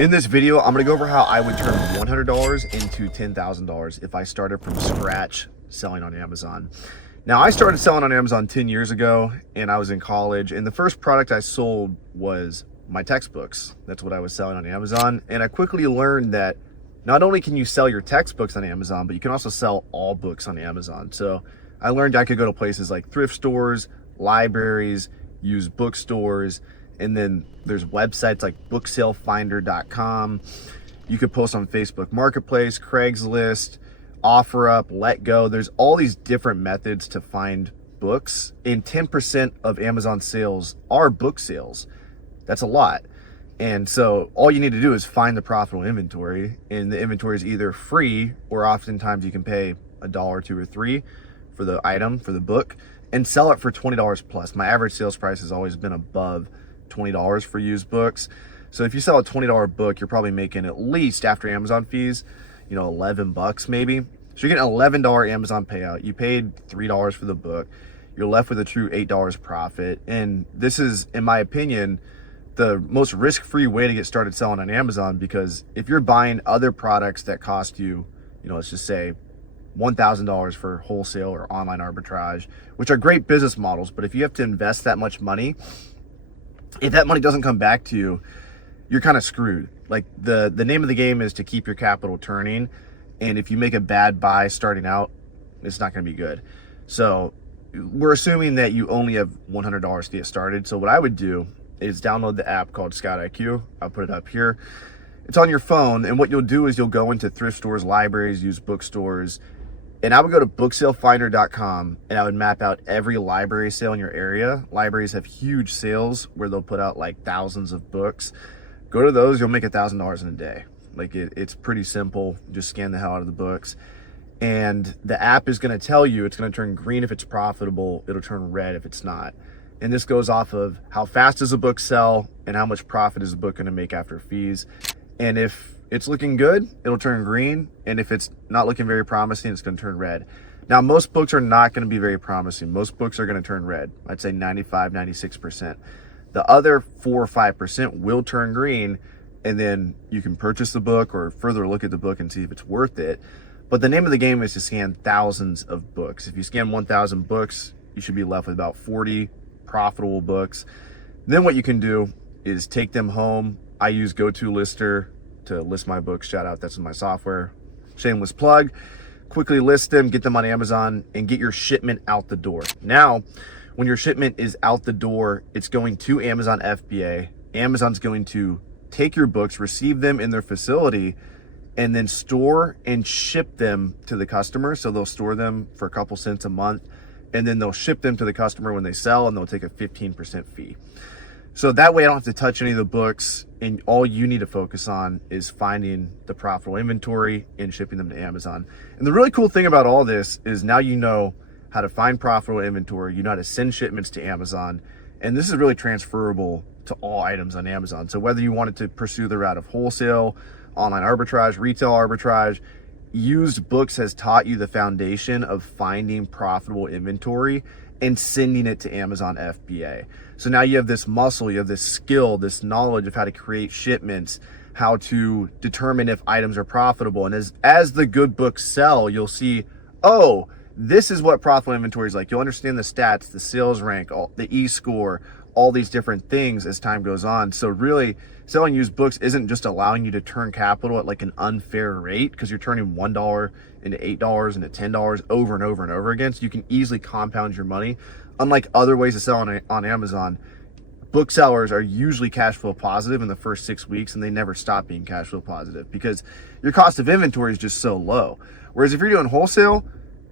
In this video, I'm gonna go over how I would turn $100 into $10,000 if I started from scratch selling on Amazon. Now, I started selling on Amazon 10 years ago, and I was in college, and the first product I sold was my textbooks. That's what I was selling on Amazon, and I quickly learned that not only can you sell your textbooks on Amazon, but you can also sell all books on Amazon. So I learned I could go to places like thrift stores, libraries, used bookstores, and then there's websites like BOOKSELLFinder.com. You could post on Facebook Marketplace, Craigslist, OfferUp, Let Go. There's all these different methods to find books, and 10% of Amazon sales are book sales. That's a lot. And so all you need to do is find the profitable inventory, and the inventory is either free or oftentimes you can pay $1, $2, or $3 for the item, for the book, and sell it for $20 plus. My average sales price has always been above $20 for used books. So if you sell a $20 book, you're probably making at least, after Amazon fees, $11 maybe. So you're getting an $11 Amazon payout. You paid $3 for the book. You're left with a true $8 profit. And this is, in my opinion, the most risk-free way to get started selling on Amazon, because if you're buying other products that cost you, let's just say $1,000 for wholesale or online arbitrage, which are great business models, but if you have to invest that much money, if that money doesn't come back to you, you're kind of screwed. Like the name of the game is to keep your capital turning. And if you make a bad buy starting out, it's not going to be good. So we're assuming that you only have $100 to get started. So what I would do is download the app called Scout IQ. I'll put it up here. It's on your phone. And what you'll do is you'll go into thrift stores, libraries, used bookstores, and I would go to BOOKSELLFinder.com and I would map out every library sale in your area. Libraries have huge sales where they'll put out like thousands of books. Go to those, you'll make $1,000 in a day. Like it's pretty simple. Just scan the hell out of the books. And the app is gonna tell you, it's gonna turn green if it's profitable, it'll turn red if it's not. And this goes off of how fast does a book sell and how much profit is the book gonna make after fees. And if it's looking good, it'll turn green. And if it's not looking very promising, it's going to turn red. Now, most books are not going to be very promising. Most books are going to turn red. I'd say 95, 96%. The other 4 or 5% will turn green, and then you can purchase the book or further look at the book and see if it's worth it. But the name of the game is to scan thousands of books. If you scan 1,000 books, you should be left with about 40 profitable books. Then what you can do is take them home. I use GoToLister to list my books. Shout out, that's in my software. Shameless plug. Quickly list them, get them on Amazon, and get your shipment out the door. Now, when your shipment is out the door, it's going to Amazon FBA. Amazon's going to take your books, receive them in their facility, and then store and ship them to the customer. So they'll store them for a couple cents a month, and then they'll ship them to the customer when they sell, and they'll take a 15% fee. So that way I don't have to touch any of the books, and all you need to focus on is finding the profitable inventory and shipping them to Amazon. And the really cool thing about all this is now you know how to find profitable inventory, you know how to send shipments to Amazon, and this is really transferable to all items on Amazon. So whether you wanted to pursue the route of wholesale, online arbitrage, retail arbitrage, used books has taught you the foundation of finding profitable inventory and sending it to Amazon FBA. So now you have this muscle, you have this skill, this knowledge of how to create shipments, how to determine if items are profitable. And as the good books sell, you'll see, oh, this is what profitable inventory is like. You'll understand the stats, the sales rank, the e-score, all these different things as time goes on. So really, selling used books isn't just allowing you to turn capital at like an unfair rate, because you're turning $1 into $8 into $10 over and over and over again. So you can easily compound your money. Unlike other ways to sell on Amazon, booksellers are usually cash flow positive in the first 6 weeks, and they never stop being cash flow positive because your cost of inventory is just so low. Whereas if you're doing wholesale,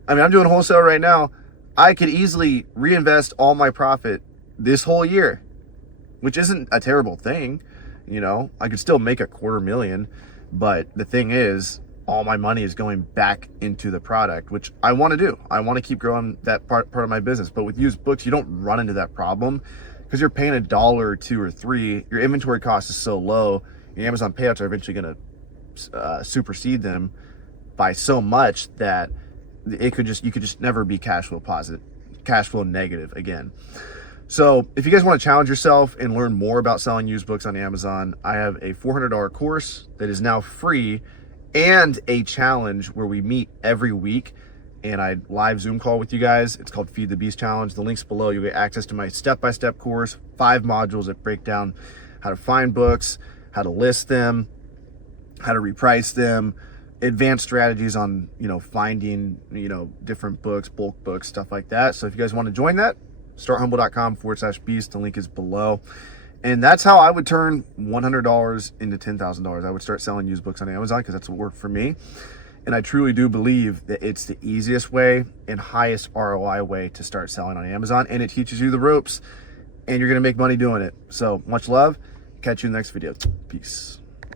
I'm doing wholesale right now, I could easily reinvest all my profit this whole year, which isn't a terrible thing. I could still make $250,000, but the thing is, all my money is going back into the product, which I want to do. I want to keep growing that part of my business. But with used books, you don't run into that problem because you're paying $1 or $2 or $3. Your inventory cost is so low. Your Amazon payouts are eventually going to supersede them by so much that you could just never be cash flow positive, cash flow negative again. So if you guys want to challenge yourself and learn more about selling used books on Amazon, I have a $400 course that is now free and a challenge where we meet every week and I live Zoom call with you guys. It's called Feed the Beast Challenge. The link's below. You'll get access to my step-by-step course, 5 modules that break down how to find books, how to list them, how to reprice them, advanced strategies on, finding, different books, bulk books, stuff like that. So if you guys want to join that, starthumble.com/beast. The link is below. And that's how I would turn $100 into $10,000. I would start selling used books on Amazon because that's what worked for me. And I truly do believe that it's the easiest way and highest ROI way to start selling on Amazon. And it teaches you the ropes and you're going to make money doing it. So much love. Catch you in the next video. Peace.